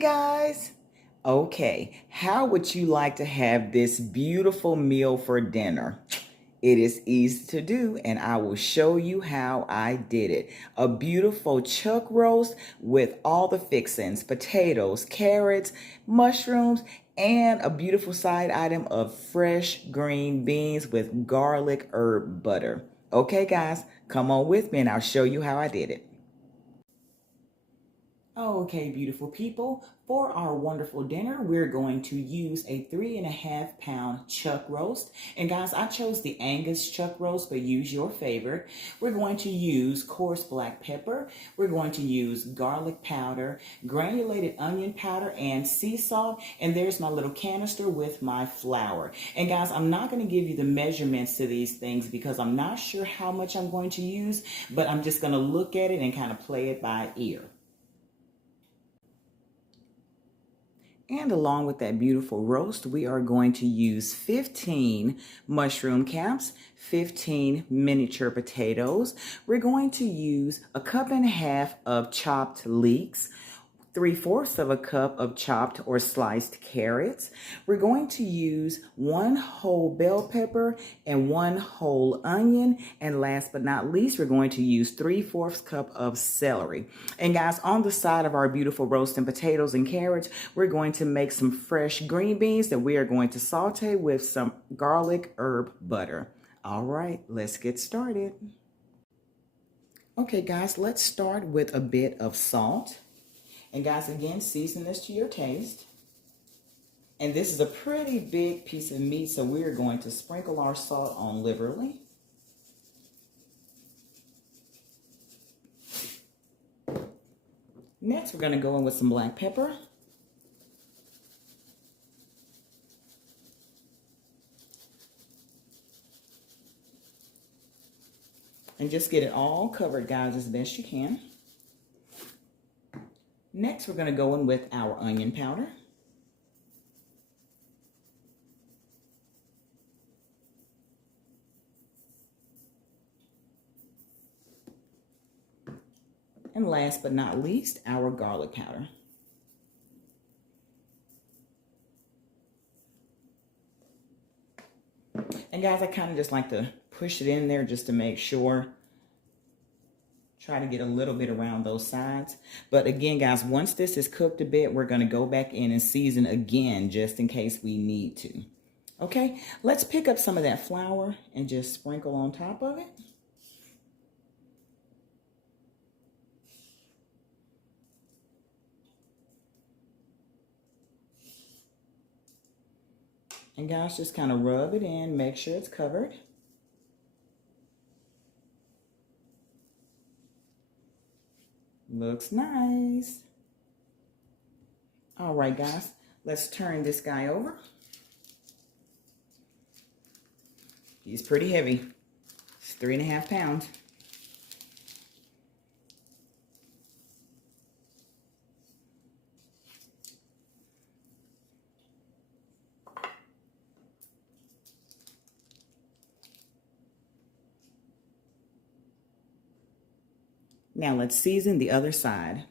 guys. Okay, how would you like to have this beautiful meal for dinner? It is easy to do, and I will show you how I did it. A beautiful chuck roast with all the fixings, potatoes, carrots, mushrooms, and a beautiful side item of fresh green beans with garlic herb butter. Okay, guys, come on with me and I'll show you how I did it. Okay, beautiful people, for our wonderful dinner, we're going to use a 3.5 pound chuck roast. And guys, I chose the Angus chuck roast, but use your favorite. We're going to use coarse black pepper. We're going to use garlic powder, granulated onion powder, and sea salt. And there's my little canister with my flour. And guys, I'm not going to give you the measurements to these things because I'm not sure how much I'm going to use, but I'm just going to look at it and kind of play it by ear. And along with that beautiful roast, we are going to use 15 mushroom caps, 15 miniature potatoes. We're going to use a 1.5 cups of chopped leeks, 3/4 of a cup of chopped or sliced carrots. We're going to use 1 whole bell pepper and 1 whole onion. And last but not least, we're going to use 3/4 cup of celery. And guys, on the side of our beautiful roast and potatoes and carrots, we're going to make some fresh green beans that we are going to saute with some garlic herb butter. All right, let's get started. Okay, guys, let's start with a bit of salt. And guys, again, season this to your taste. And this is a pretty big piece of meat, so we're going to sprinkle our salt on liberally. Next, we're going to go in with some black pepper. And just get it all covered, guys, as best you can. Next, we're going to go in with our onion powder. And last but not least, our garlic powder. And guys, I kind of just like to push it in there just to make sure. Try to get a little bit around those sides. But again, guys, once this is cooked a bit, we're going to go back in and season again just in case we need to. Okay, let's pick up some of that flour and just sprinkle on top of it. And guys, just kind of rub it in, make sure it's covered. Looks nice. All right, guys, let's turn this guy over. He's pretty heavy. It's 3.5 pounds. Now let's season the other side.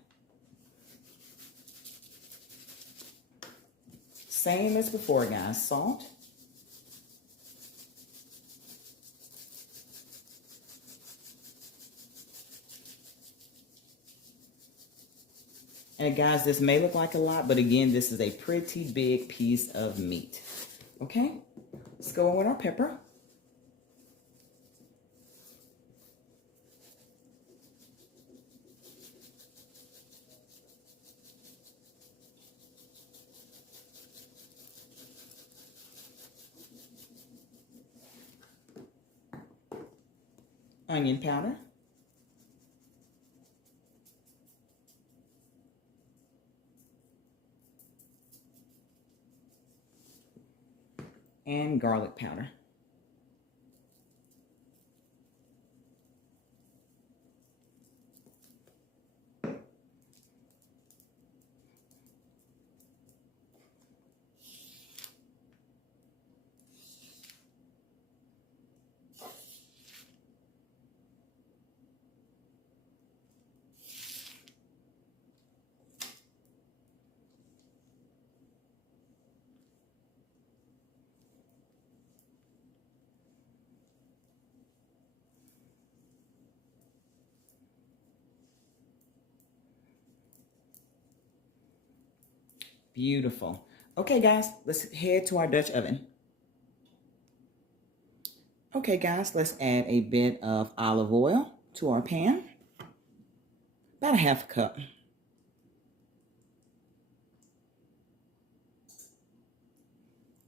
Same as before, guys. Salt. And guys, this may look like a lot, but again, this is a pretty big piece of meat. Okay, let's go in with our pepper. Onion powder. And garlic powder. Beautiful. Okay, guys, let's head to our Dutch oven. Okay, guys, let's add a bit of olive oil to our pan. About a half cup.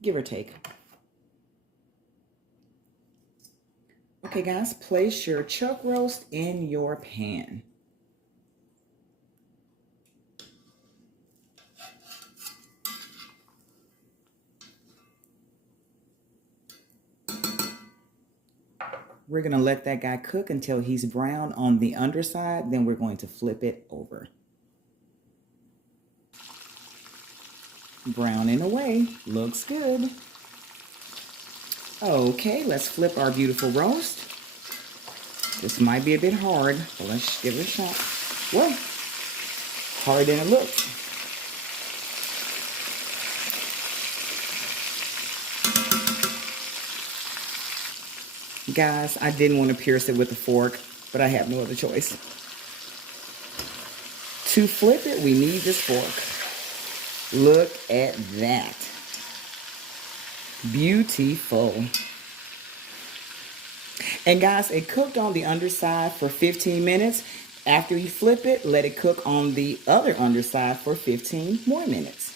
Give or take. Okay, guys, place your chuck roast in your pan. We're going to let that guy cook until he's brown on the underside. Then we're going to flip it over. Browning away. Looks good. Okay, let's flip our beautiful roast. This might be a bit hard, but let's give it a shot. Whoa, harder than it looks. Guys, I didn't want to pierce it with a fork, but I have no other choice. To flip it, we need this fork. Look at that. Beautiful. And guys, it cooked on the underside for 15 minutes. After you flip it, let it cook on the other underside for 15 more minutes.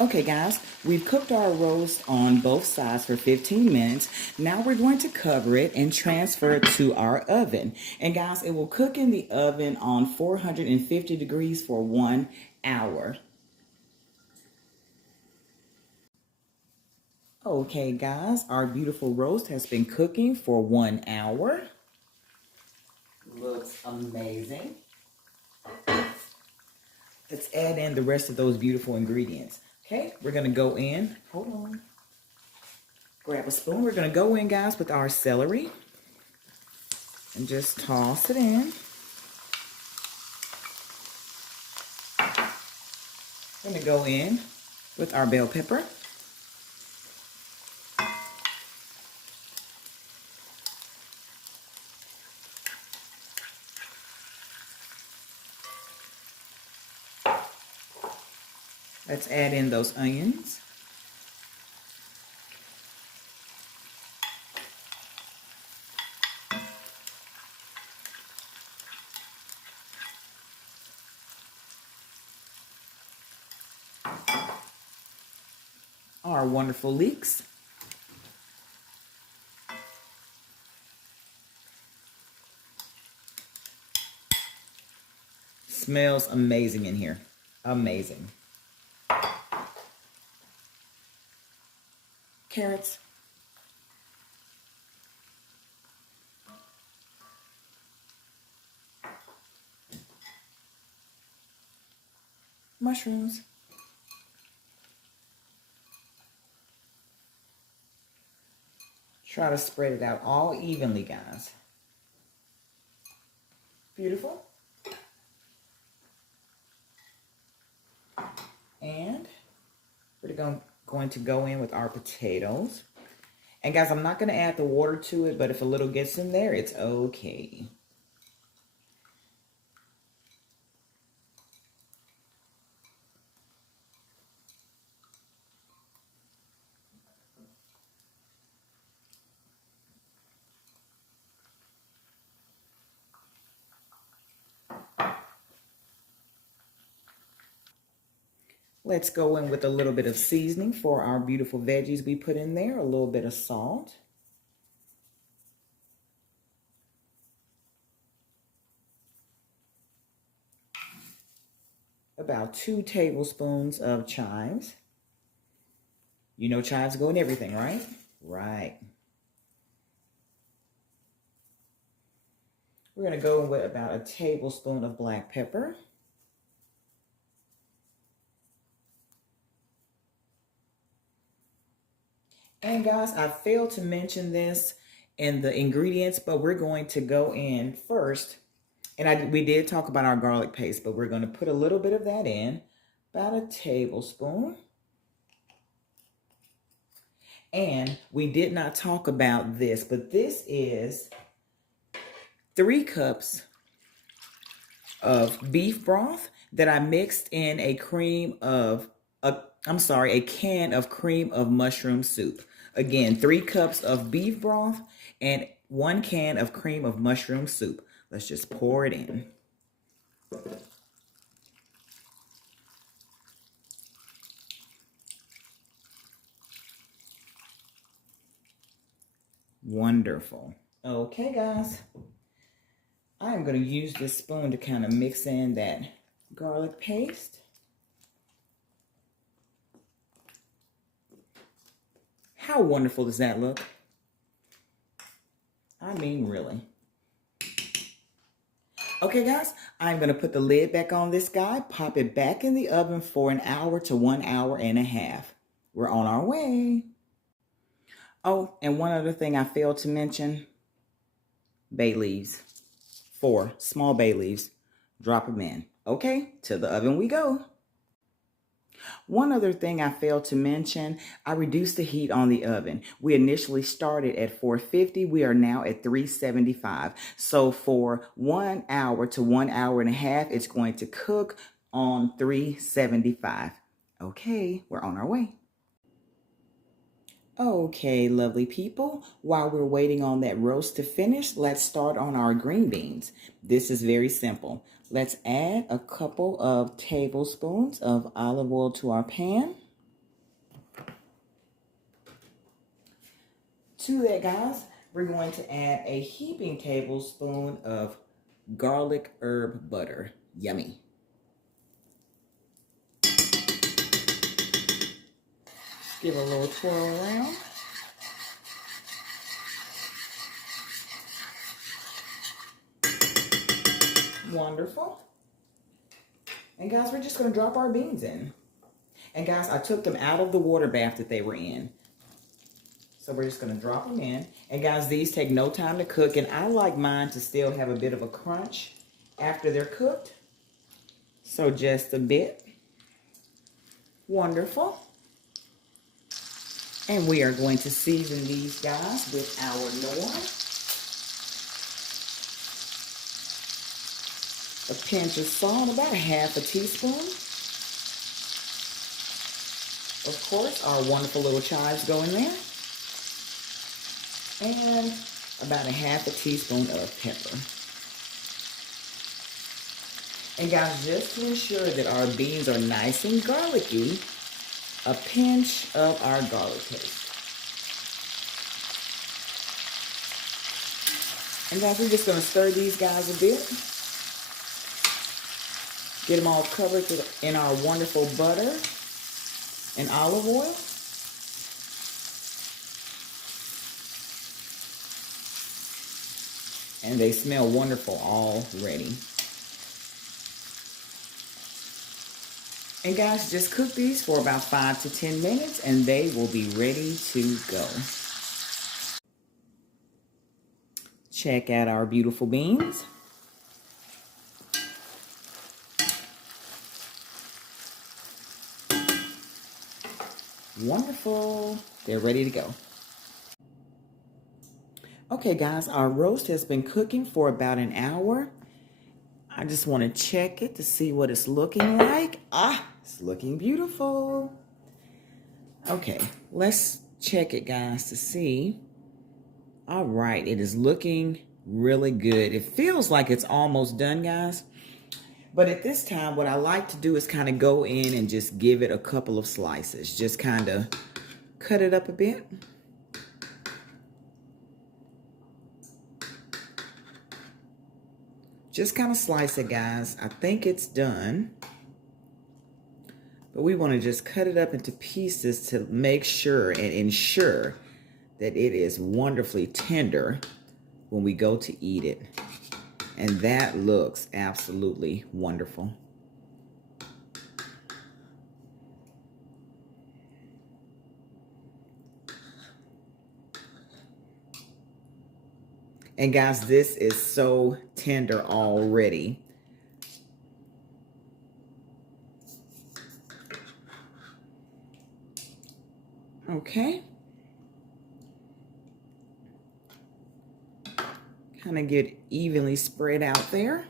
Okay, guys, we've cooked our roast on both sides for 15 minutes. Now we're going to cover it and transfer it to our oven. And guys, it will cook in the oven on 450 degrees for 1 hour. Okay, guys, our beautiful roast has been cooking for 1 hour. Looks amazing. Let's add in the rest of those beautiful ingredients. Okay, we're going to go in. Hold on. Grab a spoon. We're going to go in, guys, with our celery. And just toss it in. We're going to go in with our bell pepper. Let's add in those onions. Our wonderful leeks. Smells amazing in here. Amazing. Carrots. Mushrooms. Try to spread it out all evenly, guys. Beautiful. And we're going to go in with our potatoes. And guys, I'm not going to add the water to it, but if a little gets in there, it's okay. Let's go in with a little bit of seasoning for our beautiful veggies we put in there. A little bit of salt. About 2 tablespoons of chives. You know chives go in everything, right? Right. We're going to go with about a tablespoon of black pepper. And guys, I failed to mention this in the ingredients, but we're going to go in first. And we did talk about our garlic paste, but we're going to put a little bit of that in, about a tablespoon. And we did not talk about this, but this is 3 cups of beef broth. that I mixed in a can of cream of mushroom soup. Again, 3 cups of beef broth and 1 can of cream of mushroom soup. Let's just pour it in. Wonderful. Okay, guys. I am going to use this spoon to kind of mix in that garlic paste. How wonderful does that look? I mean, really. Okay, guys, I'm going to put the lid back on this guy, pop it back in the oven for an hour to 1 hour and a half. We're on our way. Oh, and one other thing I failed to mention, bay leaves. 4 small bay leaves. Drop them in. Okay, to the oven we go. One other thing I failed to mention, I reduced the heat on the oven. We initially started at 450. We are now at 375. So for 1 hour to 1 hour and a half, it's going to cook on 375. Okay, we're on our way. Okay, lovely people, while we're waiting on that roast to finish, let's start on our green beans. This is very simple. Let's add a couple of tablespoons of olive oil to our pan. To that, guys, we're going to add a heaping tablespoon of garlic herb butter. Yummy. Give a little twirl around. Wonderful. And guys, we're just going to drop our beans in. And guys, I took them out of the water bath that they were in. So we're just going to drop them in. And guys, these take no time to cook. And I like mine to still have a bit of a crunch after they're cooked. So just a bit. Wonderful. And we are going to season these guys with our Knorr. A pinch of salt, about a half a teaspoon. Of course, our wonderful little chives go in there. And about a half a teaspoon of pepper. And guys, just to ensure that our beans are nice and garlicky, a pinch of our garlic paste. And guys, we're just going to stir these guys a bit. Get them all covered in our wonderful butter and olive oil. And they smell wonderful already. And guys, just cook these for about 5 to 10 minutes and they will be ready to go. Check out our beautiful beans. Wonderful. They're ready to go. Okay, guys, our roast has been cooking for about an hour. I just want to check it to see what it's looking like. It's looking beautiful. Okay, let's check it, guys, to see. All right, it is looking really good. It feels like it's almost done, guys. But at this time, what I like to do is kind of go in and just give it a couple of slices. Just kind of cut it up a bit. Just kind of slice it, guys. I think it's done. But we want to just cut it up into pieces to make sure and ensure that it is wonderfully tender when we go to eat it. And that looks absolutely wonderful. And guys, this is so tender already. Okay. Kind of get evenly spread out there.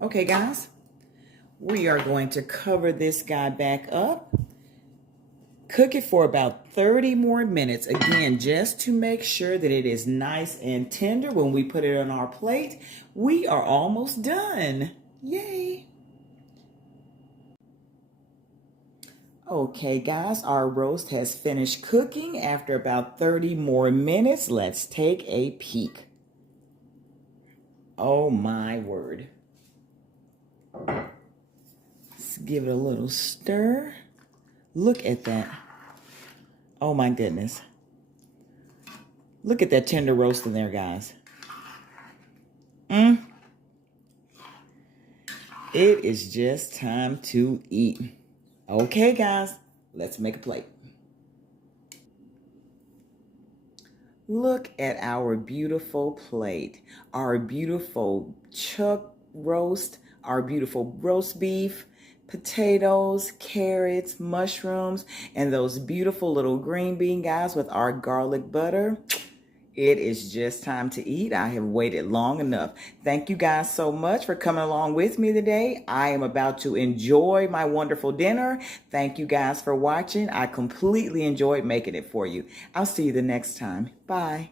Okay, guys, we are going to cover this guy back up. Cook it for about 30 more minutes. Again, just to make sure that it is nice and tender when we put it on our plate. We are almost done. Yay! Okay, guys, our roast has finished cooking after about 30 more minutes. Let's take a peek. Oh my word. Let's give it a little stir. Look at that. Oh my goodness. Look at that tender roast in there, guys. It is just time to eat. Okay, guys, let's make a plate. Look at our beautiful plate. Our beautiful chuck roast, our beautiful roast beef, potatoes, carrots, mushrooms, and those beautiful little green bean guys with our garlic butter. It is just time to eat. I have waited long enough. Thank you guys so much for coming along with me today. I am about to enjoy my wonderful dinner. Thank you guys for watching. I completely enjoyed making it for you. I'll see you the next time. Bye.